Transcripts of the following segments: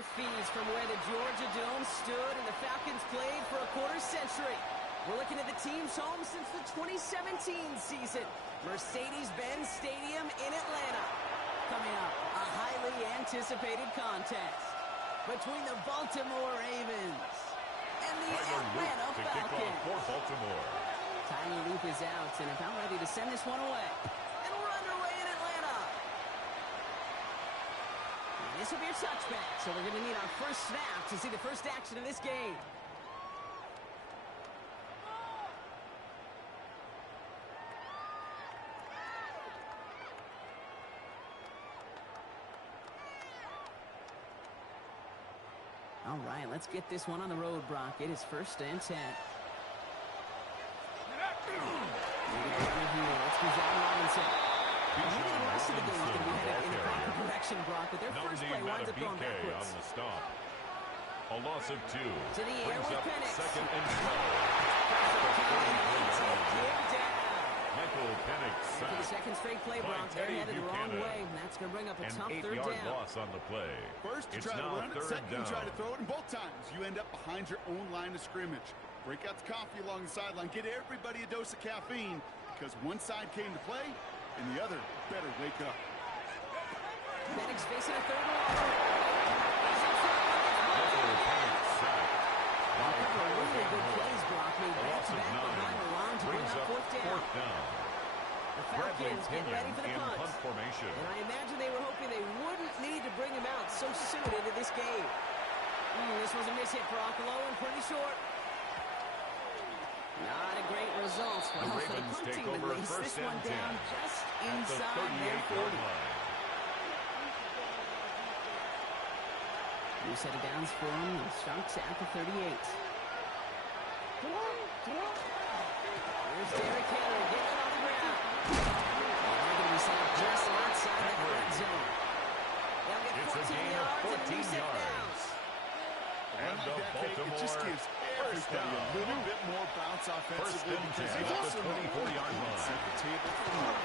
your feeds from where the Georgia Dome stood and the Falcons played for a quarter century. We're looking at the team's home since the 2017 season. Mercedes-Benz Stadium in Atlanta. Coming up, a highly anticipated contest between the Baltimore Ravens and the Atlanta Falcons. For Baltimore. Tyler Loop is out and about ready to send this one away. And we're underway in Atlanta. And this will be a touchback, so we're going to need our first snap to see the first action of this game. All right, let's get this one on the road, Brock. It is 1st and 10. Let's go John Robinson. I think the rest of the game is going to be headed in the proper direction, Brock, but their first play winds up going backwards. On the stop. A loss of 2. To the air with Penix. 2nd and 12. Michael Penix for the second straight play, Brock. They're headed the wrong way, and that's going to bring up a tough 3rd down. 8-yard loss on the play. First, you try to run it. Second, you try to throw it, and both times you end up behind your own line of scrimmage. Break out the coffee along the sideline. Get everybody a dose of caffeine, because one side came to play, and the other better wake up. Penix facing a 3rd and long. Really good plays, Brock. Made back-to-back behind the line to bring up 4th down. The Falcons get ready for the punt formation. And I imagine they were hoping they wouldn't need to bring him out so soon into this game. This was a miss-hit, Brock. Low and pretty short. Not a great result. The Ravens take over 1st and 10. Down just inside their 40. New set of downs for him. It starts at the 38. Here's Derrick Henry getting on the ground. They're going to be set up just outside the red zone. They'll get 14 yards and a new set of downs. And the Baltimore it just gives everybody a little bit more bounce offensively because they also know 24-yard line. Set the table for more.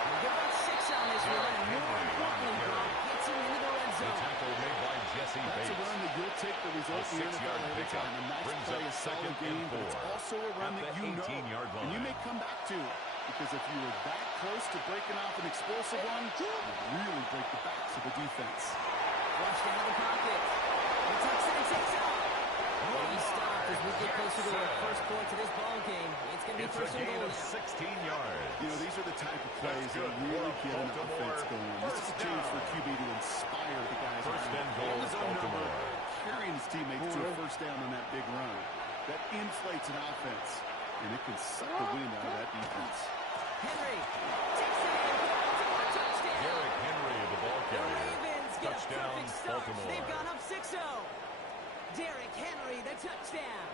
We'll get about 6 on this one. More importantly, Brock gets him into the red The zone. tackle made by Jesse Bates. That's a run that you'll take the result in the NFL every time. A nice brings play, up a solid game, but it's also a run that you know. 18-yard line. And you may come back to, because if you were that close to breaking off an explosive one, you'd really break the backs of the defense. Flushed out of the pocket. He tucks it and takes off. He stopped as we get closer to our first point to this ball game. It's going to be It's 1st a and gain goal. of 16 yards. You know, these are the type of plays that really get an offense going. This is a chance for QB to inspire the guys. 1st and goal, Baltimore. Carrying his teammates to a 1st down on that big run. That inflates an offense, and it can suck the wind out of that defense. Henry takes it in for the Baltimore touchdown. Derrick Henry, the ball The carrier. Ravens get Touchdown, a perfect start. Baltimore. They've gone up 6-0. Derrick Henry, the touchdown.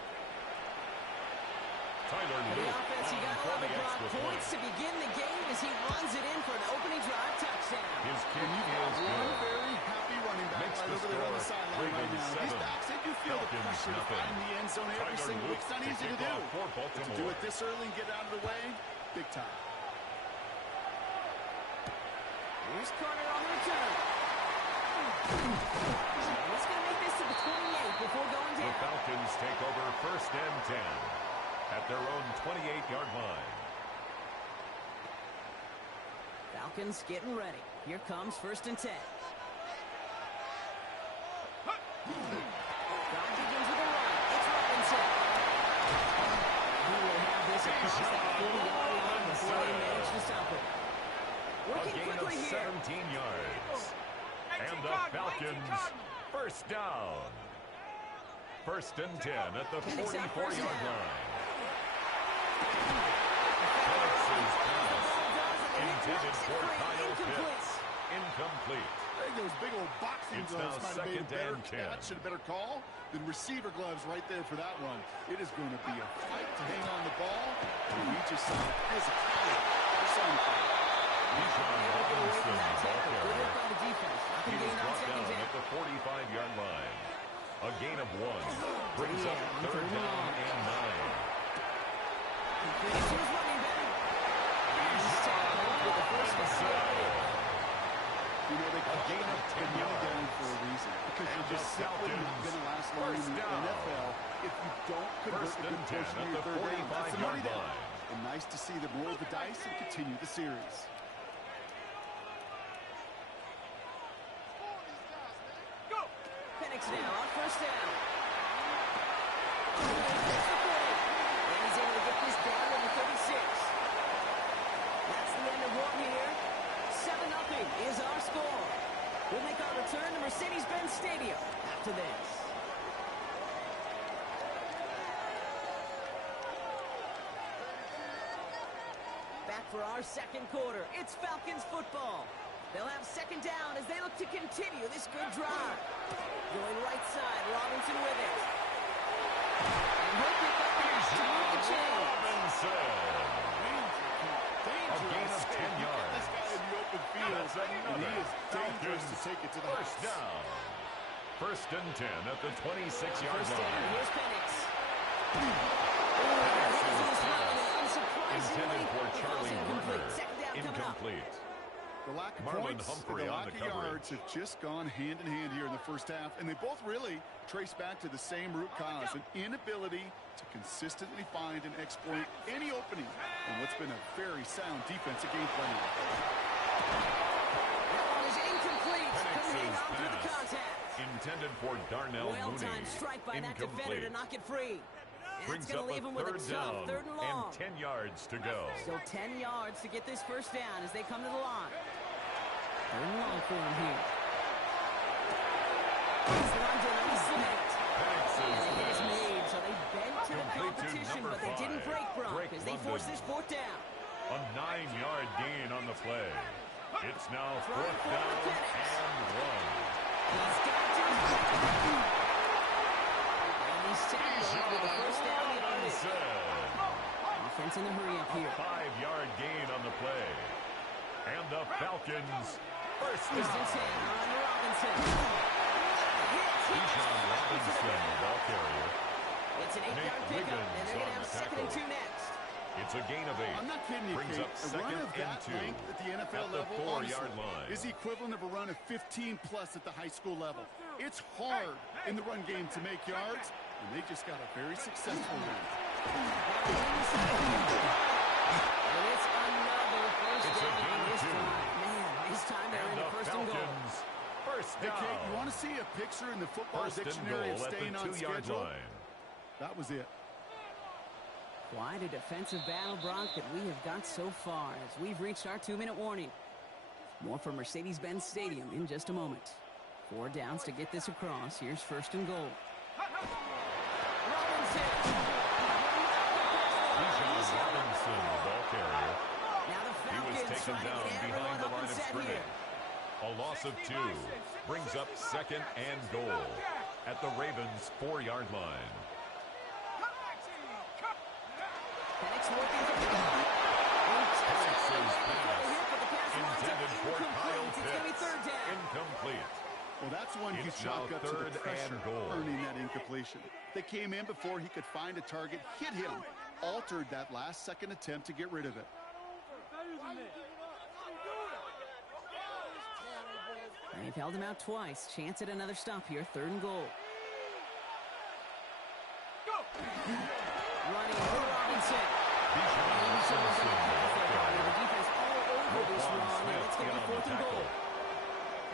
Tyler The Luke offense, you got to love it, Brock. Points to begin the game as he runs it in for an opening drive touchdown. His kick is One good. very happy running back Makes right the over there on the score. sideline right Ravens now. These 7. backs, they do feel the Falcons pressure to nothing. find the end zone every Tyler single Luke week. It's not to easy to kick do. off for But to Baltimore. do it this early and get out of the way, big time. Here's Carter on the return. Let's going to make this to the 28 before going The down. Falcons take over 1st and 10 at their own 28-yard line. Falcons getting ready. Here comes 1st and 10. God begins with a run. It's Robinson. He will have this across that 40-yard line before they manage to stop it. A Working gain of quickly here. 17 yards. And the Falcons, 1st down. 1st and 10 at the 44-yard line. Penix's pass intended for Kyle Pitts. Incomplete. I think those big old boxing It's gloves now might have made a 2nd better and 10. catch and a better call than receiver gloves right there for that one. It is going to be a fight to hang on the ball, and we just saw physicality personified. Bijan Robinson, the ball Good carrier. work by the defense. He Gain was on brought second down down. at the 45-yard line. A gain of 1 brings up Yeah, 3rd down and 9. Completed to his running back. He's tackled with the first down. You know, they A gain of 10 yards. down for and 10 at the 45-yard line. And nice to see them roll the dice and continue the series. Penix now on first down. And he's able to get this down over 36. That's the end of one here. 7-0 is our score. We'll make our return to Mercedes-Benz Stadium after this. Back for our second quarter. It's Falcons football. They'll have second down as they look to continue this good drive. Going right side, Robinson with it. And he'll pick up to move the chains. Robinson. A gain of 10 yards. This guy in the open field, and he is dangerous to take it to the first down. First and 10 at the 26-yard First line. down, here's Penix. Intended for Charlie Werner. Second down coming up. Incomplete. The lack of Marlon points Humphrey and the on lack the of coverage. yards have just gone hand in hand here in the first half, and they both really trace back to the same root cause, an inability to consistently find and exploit any opening in what's been a very sound defensive game plan. That one is incomplete. Couldn't hang on to the contact. Intended for Darnell Mooney. Well-timed strike by that defender to knock it free. And Brings that's going up to leave him with a third tough down third and long. and 10 yards to go. Still 10 yards to get this first down as they come to the line. Third and long for him here. He's London on the slant. And the hit is made, so they bent to the competition, but they didn't break Brock as they force this fourth down. A 9-yard gain on the play. It's now fourth down and 1. He's got to his back. And he's tackled with the first down yardage. Offense in the hurry up here. 5-yard gain on the play. And the Falcons first First and 10 down. on Robinson. Bijan Robinson, the ball carrier. It's an 8-yard Nate pickup, and they're going to have Wiggins second on and the 2 next. It's a gain of 8. I'm not kidding you, Brings Kate. up A second run of and that 2 length at the NFL at the level 4-yard line. is the equivalent of a run of 15-plus at the high school level. It's hard in the run game to make yards, and they just got a very successful run. And it's another first It's a down gain of this 2. time. Man, this time they're And in the the first and goal. Falcons first Hey, down. Kate, you want to see a picture in the football First and dictionary of goal at staying the on 2-yard schedule? line. That was it. Quite a defensive battle, Brock, that we have got so far as we've reached our 2-minute warning. More from Mercedes-Benz Stadium in just a moment. 4 downs to get this across. Here's first and goal. Robinson. Bijan Robinson, the ball carrier. Now the He was Falcons taken trying to down get behind everyone the up line and of set scrimmage. here. A loss of 2 brings up second and goal at the Ravens' 4-yard line. Penix working from the Intended for Kyle It's going to be Pitts. third down. Incomplete. Well, that's one you It's chalk now up to the third pressure, and goal. earning that incompletion. They came in before he could find a target, hit him, altered that last-second attempt to get rid of it. They've held him out twice. Chance at another stop here. Third and goal. Running for Robinson. Bijan Robinson, the ball carrier. The defense all over this run, and it's going to be fourth and goal.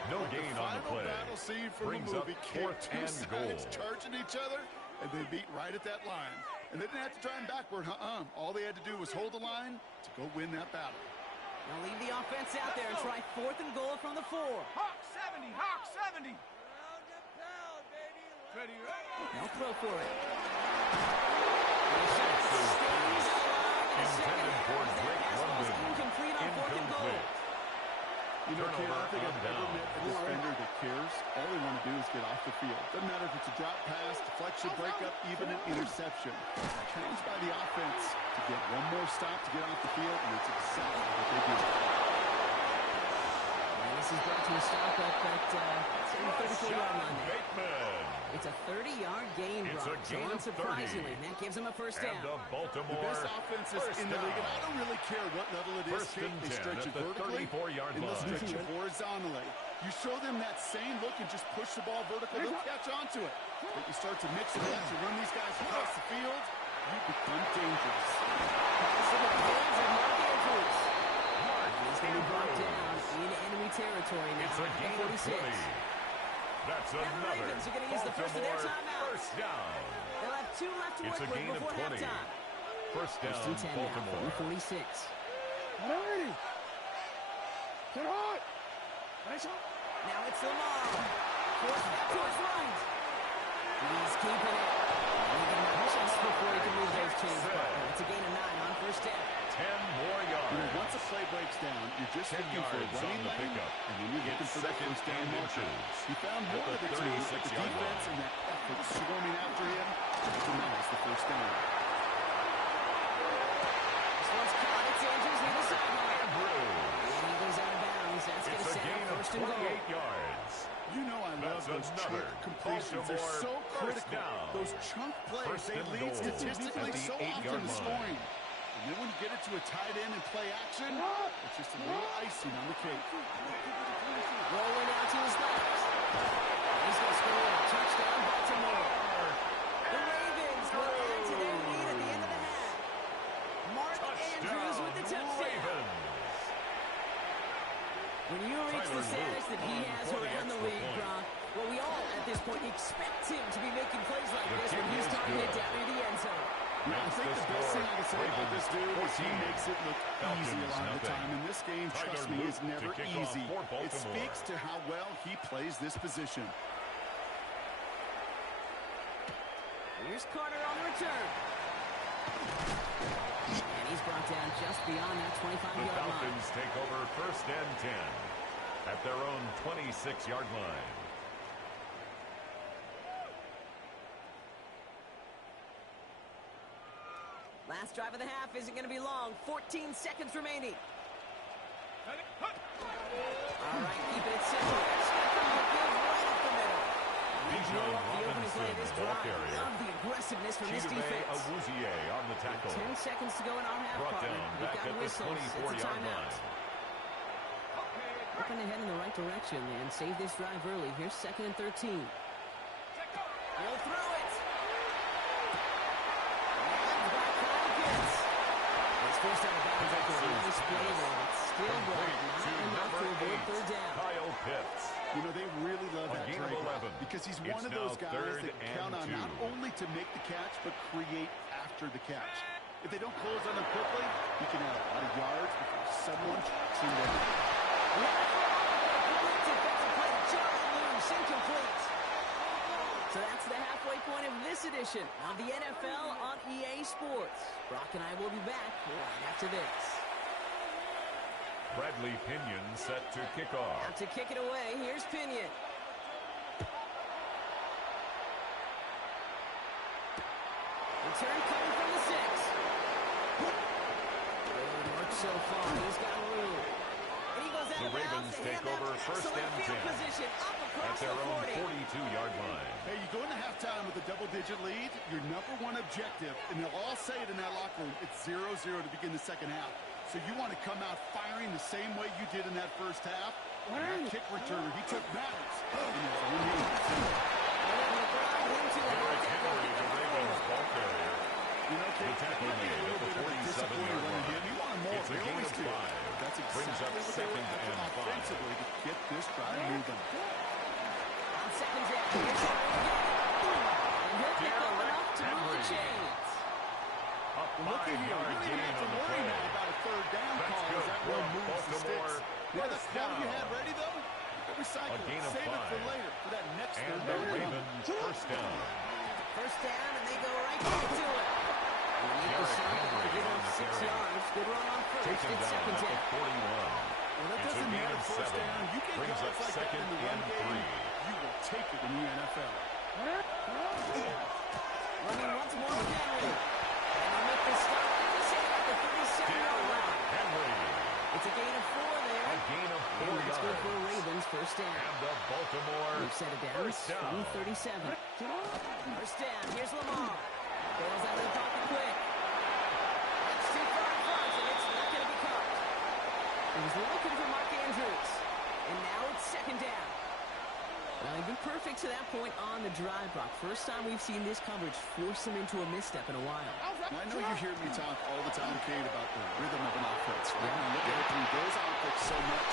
No gain on the play. Battle scene from Brings the up movie. fourth Two and sides goal. charging each other, and they beat right at that line. And they didn't have to drive him backward. All they had to do was hold the line to go win that battle. They'll leave the offense out there and try fourth and goal from the 4. Hawk 70, Hawk 70. They'll throw for it. Intended for Drake London. Incomplete on fourth and goal. Incomplete. You know, Kate, I don't think Turnover I've on ever down. met a defender that cares. All they want to do is get off the field. Doesn't matter if it's a drop pass, deflection, breakup, even an interception. Challenged by the offense to get one more stop to get off the field, and it's exactly what they do. And this is brought to a stop up at the 34-yard line there. Bateman. It's a 30-yard gain, It's Brock. a gain of 30. Unsurprisingly, and that gives them a first And down. the The Baltimore best offenses first in the league, and I down. don't really care what level it is, First Kate. and They 10 stretch at it the vertically, 34-yard and they'll line. stretch it horizontally. You show them that same look and just push the ball vertical, they'll catch onto it. But you start to mix and match and run these guys across the field, you become dangerous. Pass into the hands of Mark Andrews. He's going to be brought down in enemy territory now. It's a gain of 20. That's Now the another Ravens are going to use the first of their Baltimore timeouts. first down. They'll have 2 left to It's work a gain with of before 20. halftime. First down, First and 10 now, Baltimore. 46. Hey! Get hot! Nice one. Now it's Lamar. Forced back to his right. He's keeping it. Making him just before he can move those chains. It's a gain of 9 on first down. 10 more yards. You know, once a play breaks down, you're just 10 looking for a yards running on the lane, pickup. and then you're looking for that Second first down and marker. inches. He found At one the of the two, but the 36-yard defense line. and that effort swarming after him denies the first down. This one's caught. It's Andrews near the sideline. Andrews. And he goes out of bounds. That's going It's to a set gain up of first and goal. 28 yards. You know I love That's those another chunk completions. They're Baltimore so first critical. down. Those chunk plays, First they and lead goal statistically at the so 8-yard often to line. scoring. And then when you get it to a tight end and play action, it's just a little icing on the cake. Rolling out to his left. He's going to score a touchdown, Baltimore. The Ravens will add to their lead at the end of the half. Mark Andrews with the touchdown. Ravens. When you reach the Tyler status that he Luke has for the around the extra league, point. Gronk, well, we all at this point expect him to be making plays like The this when kick he's is targeted good. down near the end zone. I think the best thing I can say about this dude is he 14. makes it look easy a lot of the Falcons, time. And this game, Tyler trust me, is Luke to never kick off easy. for It Baltimore. speaks to how well he plays this position. Here's Carter on the return. And he's brought down just beyond that The 25-yard line. Falcons take over first and 10 at their own 26-yard line. Last drive of the half isn't going to be long. 14 seconds remaining. All right, keeping it simple. Snap from the field right up the middle. They Bijan blow up the opening play of this Robinson, ball drive. carrier. Love the aggressiveness from this Chidobe defense. Awuzie on the tackle. 10 seconds to go in our half, Brought partner. down We've back got at the whistles. It's a 24-yard timeout. line. Hoping to head in the right direction and save this drive early. Here's second and 13. He'll throw it. And by Kyle Pitts. It's forced out of bounds after a nice play there. It's still brought not enough to avoid third down. Kyle Pitts. You know, they really love A that gain of trade 11. because he's It's one of now those guys third that can count on and not 2. only to make the catch, but create after the catch. If they don't close on him quickly, he can add a lot of yards before someone tracks him down. Defensive play, John loose, incomplete. So that's the halfway point of this edition of the NFL on EA Sports. Brock and I will be back right after this. Bradley Pinion set to kick off. Out to kick it away, here's Pinion. Return coming from the 6. Good work so far, he's got room. And he goes out The of bounds Ravens to take hand over that first excellent and field 10 position up at across their the own 40. 42-yard line. Hey, you go into halftime with a double-digit lead, your number one objective, and they'll all say it in that locker room, it's 0-0 to begin the second half. So you want to come out firing the same way you did in that first half. And that kick returner, he took matters. And there's one Derrick Henry, the Ravens ball carrier. You know, The tackle made at the 47-yard line. He wanted more. It's a They gain always of do. 5. That's Brings exactly up what they were second after and 5. offensively to get this drive moving. On second down, here's Henry again. And he'll pick up enough to move the chains. A Look at here. 5-yard You don't even gain have to on the worry play. now about a third down That's call good as that for one moves the Baltimore. sticks. Yeah, the First ball you down. had ready, though, recycle A gain it. of Save it for 5. later for that next And third the down. Ravens first down. First down, and they go right back to it. And he Derrick goes short Henry to give on him the 6 carry. yards. Good run on first. Taken It's down second at the down. 41. Well, that It's a doesn't gain matter of first 7. down. You get Brings yards up like that second in the run and game, 3. you will take it in the NFL. Running once more with Henry. And they make the stop at the 37-yard line. Henry. It's a gain of 4 there. A gain of 4 And it's good for yards. Ravens. First down. And the Baltimore We've set it down first down. from 37. First down. Here's Lamar. Bails out of the pocket quick. That's too far in front, and it's not going to be caught. He was looking for Mark Andrews. And now it's second down. Well, he's been perfect to that point on the drive, Brock. First time we've seen this coverage force him into a misstep in a while. I know you hear me talk all the time, Kate, about the rhythm of an offense. Right? You look at it through those optics so much.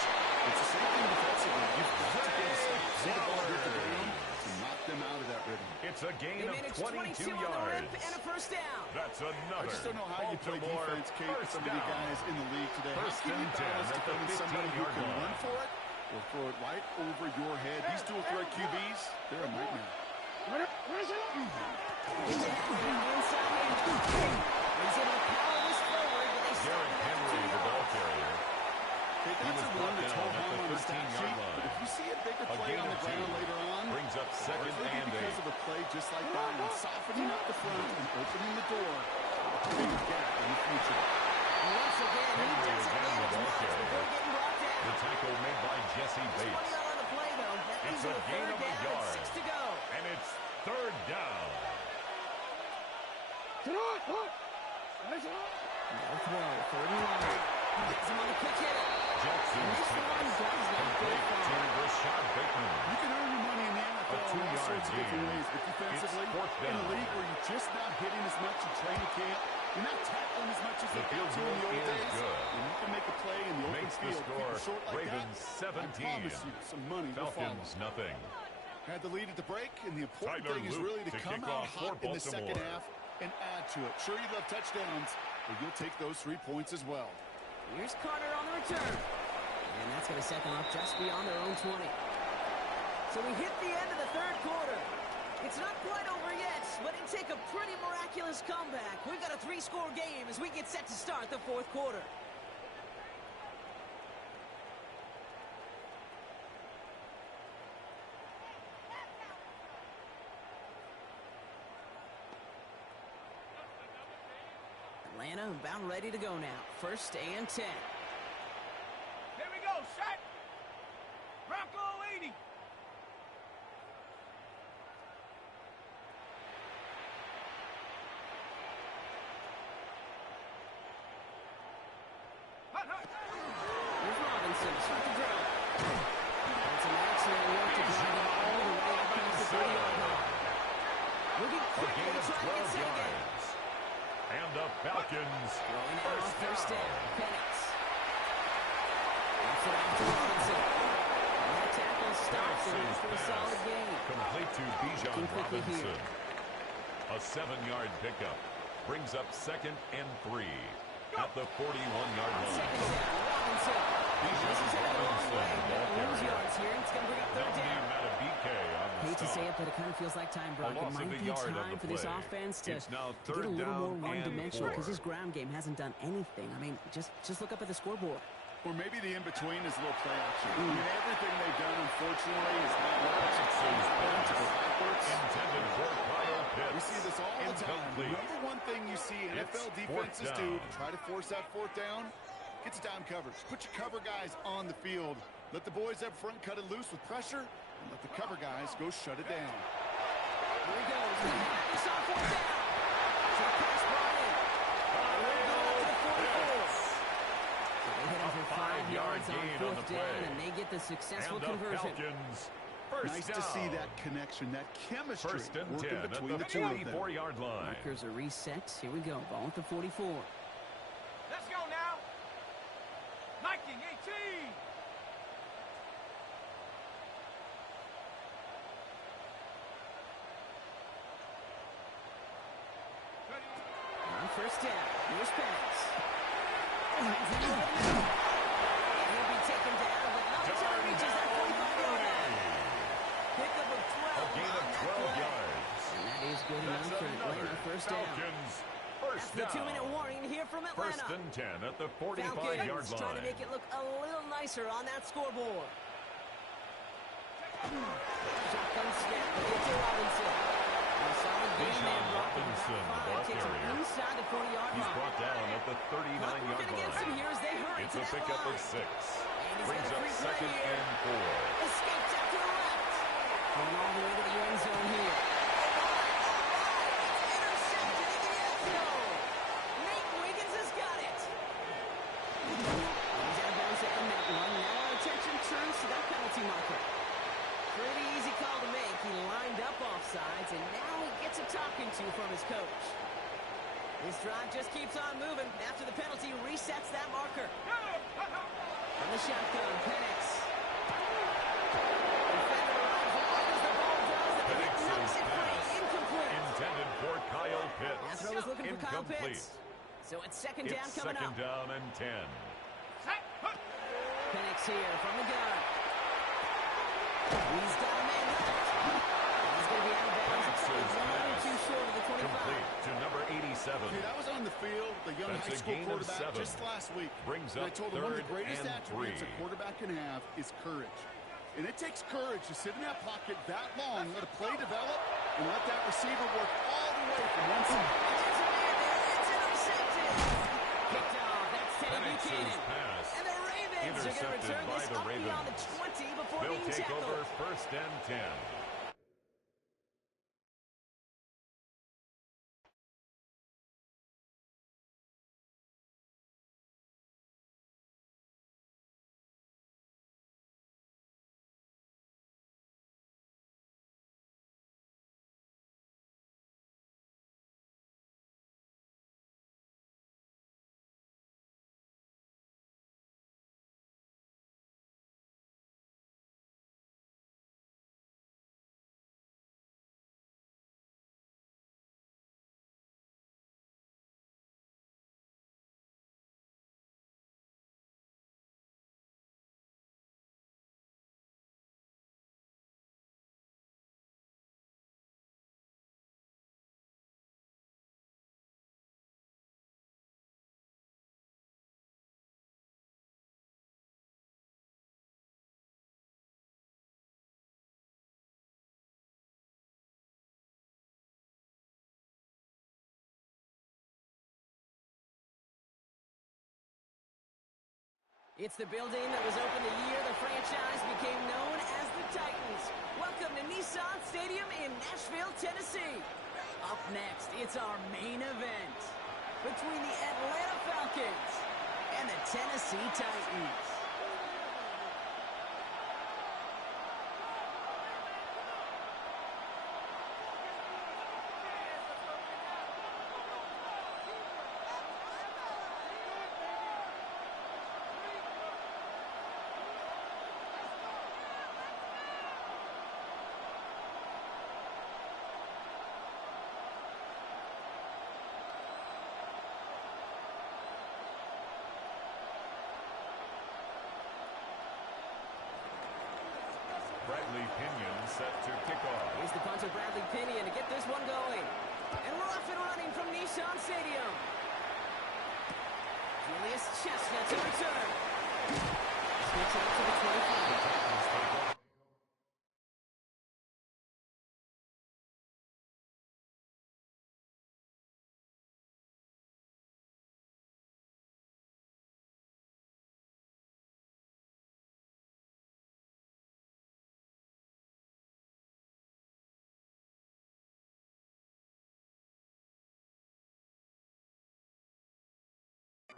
It's the same thing defensively. You've got to get a stop, see the ball hit the ground, to knock them out of that rhythm. It's a gain of 22 on the rip yards. and a first down. That's another. I just don't know how you play defense, Kate, with some of the guys in the league today. How can you balance defending somebody who can run for it or throw it right over your head? These dual threat QBs, they're a nightmare. He's able to power this forward, but they stop Derrick him at Henry, the ball carrier. Okay, that's a run that's home on the stat sheet, but if you see a bigger play on the ground later on, brings up second and because 8. of a play just like that, and softening up the front and opening the door, a big gap in the future. once again, he Henry doesn't again, the manage ball much carrier. before getting brought down. The tackle made by Jesse Bates. Well on the play, though. That It's leaves a him gain third of a down yard. and 6 to go. And it's third down. Get on! Nice on! No throw, 31. Gets him on the quick hit. Jackson's This one pass. does not go Complete far. to Rashad Bateman. You can earn your money in the NFL in all two-yard sorts of different gain. ways, but defensively, It's fourth in a down. league where you're just not hitting as much in training camp, you're not tackling as much as The you field got to in the goal old is days, good. and you can make a play in the open Makes the field, score keep it short like Ravens that, 17. I promise you, some money will follow. Falcons nothing. Had the lead at the break, and the important Tyler thing is Luke really to to come kick out off for hot in the second Baltimore. half and add to it. Sure, you love touchdowns, but you'll take those 3 points as well. Here's Carter on the return. And that's going to set them up just beyond their own 20. So we hit the end of the third quarter. It's not quite over yet, but it'd take a pretty miraculous comeback. We've got a 3-score game as we get set to start the fourth quarter. Atlanta about ready to go now. First and 10. Here we go, set. Bronco 80. Hut, hut. Here's Robinson, start the drive. That's an excellent work to drive it all the way up past the 30-yard line. Looking A quickly gain to of try to get 12 set again. yards. And the Falcons Throwing out on first down. down. Penix. That's it off to Robinson. And that tackle stops him Pass for a is solid gain. complete to Bijan Looking quickly Robinson. here. A 7-yard pickup brings up second and 3 at the 41-yard line. Second down, Robinson. This is headed the wrong way. Ball Lose carrier. yards here. It's going to bring up third Dominic down. Matabike on the Hate to stop. say it, but it kind of feels like time, Brock. A It loss of might a be yard on time the for this play. offense to It's now get a third little more down and one-dimensional because 4. his ground game hasn't done anything. I mean, just look up at the scoreboard. Or maybe the in-between is a little play action. I mean, everything they've done, unfortunately, is not working. It's going to go backwards. Intended for Kyle Pitts. We see this all the time. The Incomplete. number one thing you see NFL It's defenses fourth do down. to try to force that fourth down, get to down coverage. Put your cover guys on the field. Let the boys up front cut it loose with pressure, and let the cover guys go shut it down. Here he goes. He's on fourth down. So the pass brought in. We're going up to the 44. So they hit him for 5 5-yard yards on gain on fourth the down, play. and they get the successful And the conversion. Falcons first Nice down. to see that connection, that chemistry First and 10 working at between the the two of them. 44-yard line. Markers are reset. Here we go. Ball at the 44. Let's go now. Liking 18. On first down, here's Penix. And he'll be taken down, but not until he reaches that 45-yard line. Pickup of 12 A gain on of that 12 play. yards. And that is good That's enough for another Atlanta. First down. Falcons That's first the down. 2-minute warning here from Atlanta. First and 10 at the 45-yard Falcons trying to line. make it look a little nicer on that scoreboard. Shotgun snap. Get to Robinson. A solid game Bijan man. Robinson, the ball Takes him carrier. inside the 40-yard He's line. brought down at the 39-yard Working against him line. here as they hurry It's to a that pickup line. of 6. And he's Brings got a up free play second here. and 4. Escapes out to the left. Going all the way to the end zone here. It's intercepted in the end zone. Nate Wiggins has got it. He's out of bounds to end that one. Now our attention turns to that penalty marker. Pretty easy call sides, and now he gets a talking to from his coach. This drive just keeps on moving. After the penalty, resets that marker. From the shotgun, Penix. Defender arrives wide as the ball does, and the hit knocks it free. Incomplete. Intended for Kyle Pitts. That throw was looking for Kyle Pitts. So it's second down coming up. Second down and 10. Penix here from the gun. He's got a man left. He's going to be out of bounds. It's a little too short of the 25. Complete to number 87. Dude, I was on the field, the young high school quarterback just last week. Brings and up I told him one of the greatest and attributes a quarterback can have is courage. And it takes courage to sit in that pocket that long, let a play develop, and let that receiver work all the way from one side. And there's a man there. It's intercepted. Picked off. That's Teddy Buchanan. Pass. And the Ravens are going to return this up beyond the 20 before They'll being take tackled. over first and 10. It's the building that was opened the year the franchise became known as the Titans. Welcome to Nissan Stadium in Nashville, Tennessee. Up next, it's our main event between the Atlanta Falcons and the Tennessee Titans. Bradley Pinion set to kick off. Here's the punter, Bradley Pinion, to get this one going. And we're off and running from Nissan Stadium. Julius Chestnut to return. Switch it up to the 25.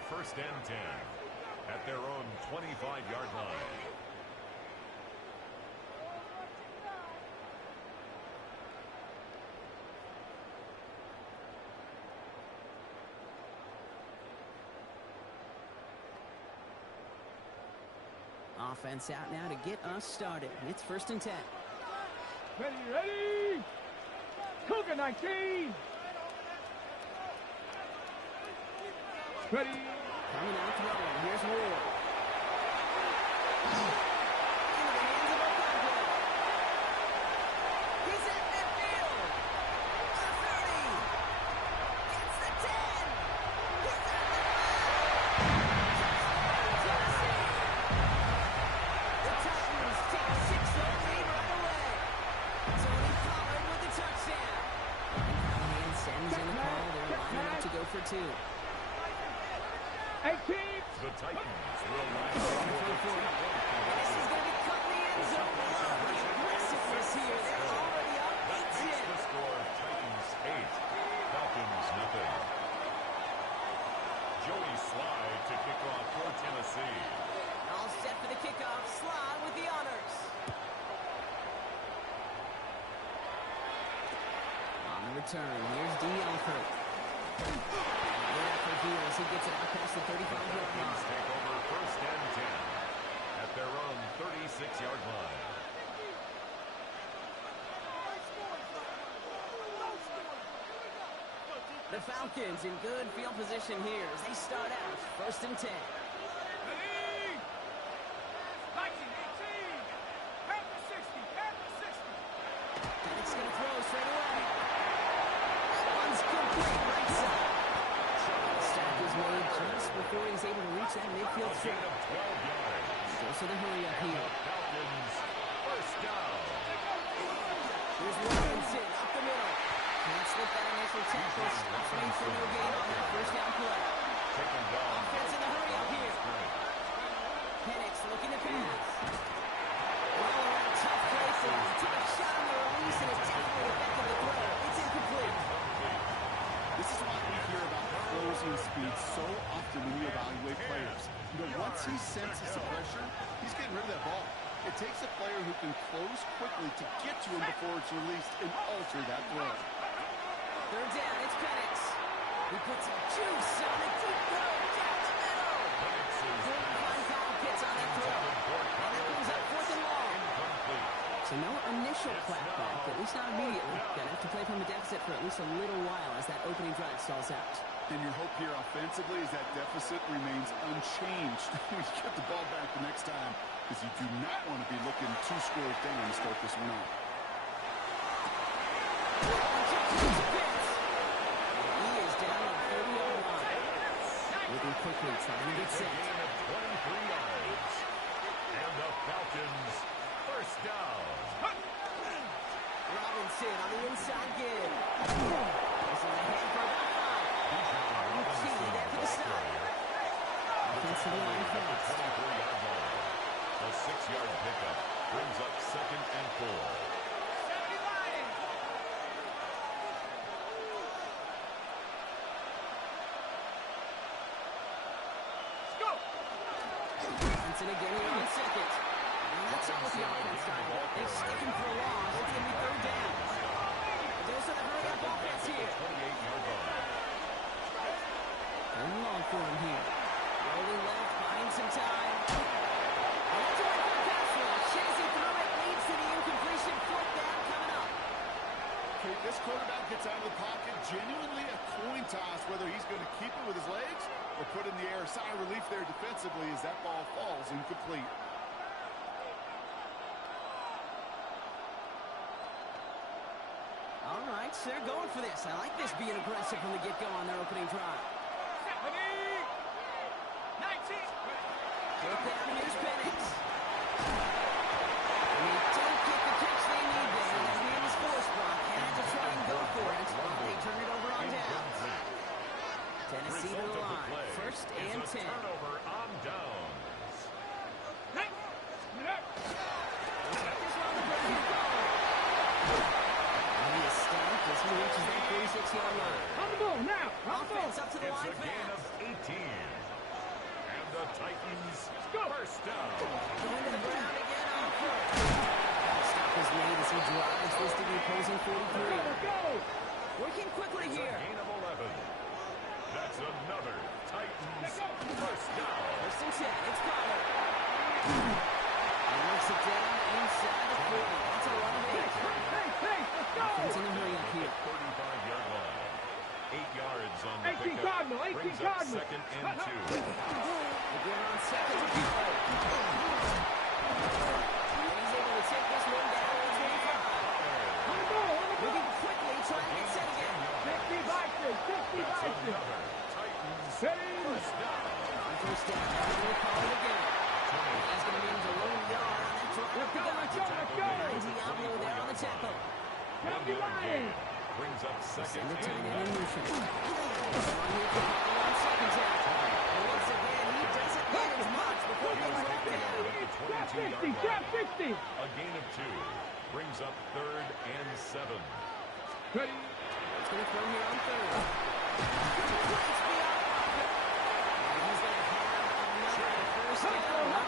First and 10 at their own 25-yard line. Offense out now to get us started. It's first and 10. Ready, ready! Cougar 19! Ready! Coming out throwing. Here's Ward. Into the hands of Okonkwo. He's at midfield. The 30. Gets the 10. He's at the 5. Tennessee. The Titans take a 6-0 lead right away. Tony Pollard with the touchdown. And sends in the call. They're lining up to go for two. 18! The Titans will line up for the 2. This is going to be cut in the end zone. Love the aggressiveness here. They're already up That makes 8-10. the score Titans 8, Falcons nothing. Joey Slide to kick off for Tennessee. All set for the kickoff. Slide with the honors. return. Here's D'Alford. Good effort here as he gets it out past the 35-yard line. Take over first and 10 at their own 36-yard line. The Falcons in good field position here as they start out first and 10. It's going to throw straight away. That one's complete right side. The stop is made just before he's able to reach that midfield strip. Goes to the hurry up here. Falcons first down. Here's Robinson up the middle. Can't slip that initial tackle. Stops made for no gain on that first down play. Offense in the hurry up here. Penix looking to pass. Well around tough play for him. Took a shot on the release and is definitely effective to throw. It's incomplete. This is why we hear about closing speed so often when you evaluate players. You know, once he senses the pressure, he's getting rid of that ball. It takes a player who can close quickly to get to him before it's released and alter that throw. Third down, it's Penix. He puts some juice on a deep throw down the middle. Couldn't find Kyle Pitts on that throw. And that brings up fourth and long. So no initial clapback, at least not immediately. Gonna have to play from a deficit for at least a little while as that opening drive stalls out. And your hope here offensively is that deficit remains unchanged when you get the ball back the next time, because you do not want to be looking 2 scores down to start this one out. He is down on the 30-yard line. Moving quickly, trying to get set. Gain of 23 yards. And the Falcons first down. Robinson on the inside give. Passing ahead for about 5. Key there for the stop. Offensive line pass. 24-yard line. A 6-yard pickup brings up second and 4. Robinson again here on second. And that's all the offense time. They're sticking for a loss. It's going to be third down. Those are the hurry-up offense here. 28-yard line. Third and long for him here. Rolling left, buying some time. And that's a right for the pass rush. Chasing through it, leads to the incompletion. Fourth down coming up. Okay, this quarterback gets out of the pocket, genuinely a coin toss whether he's going to keep it with his legs or put in the air. Sigh of relief there defensively as that ball falls incomplete. All right, so they're going for this. I like this being aggressive from the get-go on their opening drive. 19. Fourth down, here's Penix. And they don't get the catch they need there. That man is forced block. Had to try and go for it. They turn it over on downs. Tennessee to the line. First and 10. Turnover on downs. As he reaches that 46-yard line. On the ball now. Offense up to the It's line a gain of fast. 18. And the Titans first down. Going to the ground again on foot. Stop is made as he drives this to the opposing 43. Go. Working quickly It's a here. gain of 11. That's another Titans first down. First and 10. It's Pollard. He works it down inside the 40. That's a run of 8. Offense in a hurry up here. 35-yard line. 8 yards on the 18 pickup. Cardinal, 18 Brings up Cardinal. second and 2. Again on second to Pollard. And he's able to take this one down to 25. On the ball. Moving quickly, trying to get set again. 60 Vikings. 60 That's Vikings. another Titans Ready. first down. On first down, now we'll call it again. That's going to mean a lone yard on that drive up the gut. Diablo there on the tackle. 1 yard gain. Brings up second Send the tight and end in 9. motion. On here for Pollard on second down. And once again, he doesn't get as much before he goes back down. Drop 60. Drop 60. A gain of 2. Brings up third and 7. Ready. It's going to throw here on third. It's beyond pocket. And he's going to have another first down.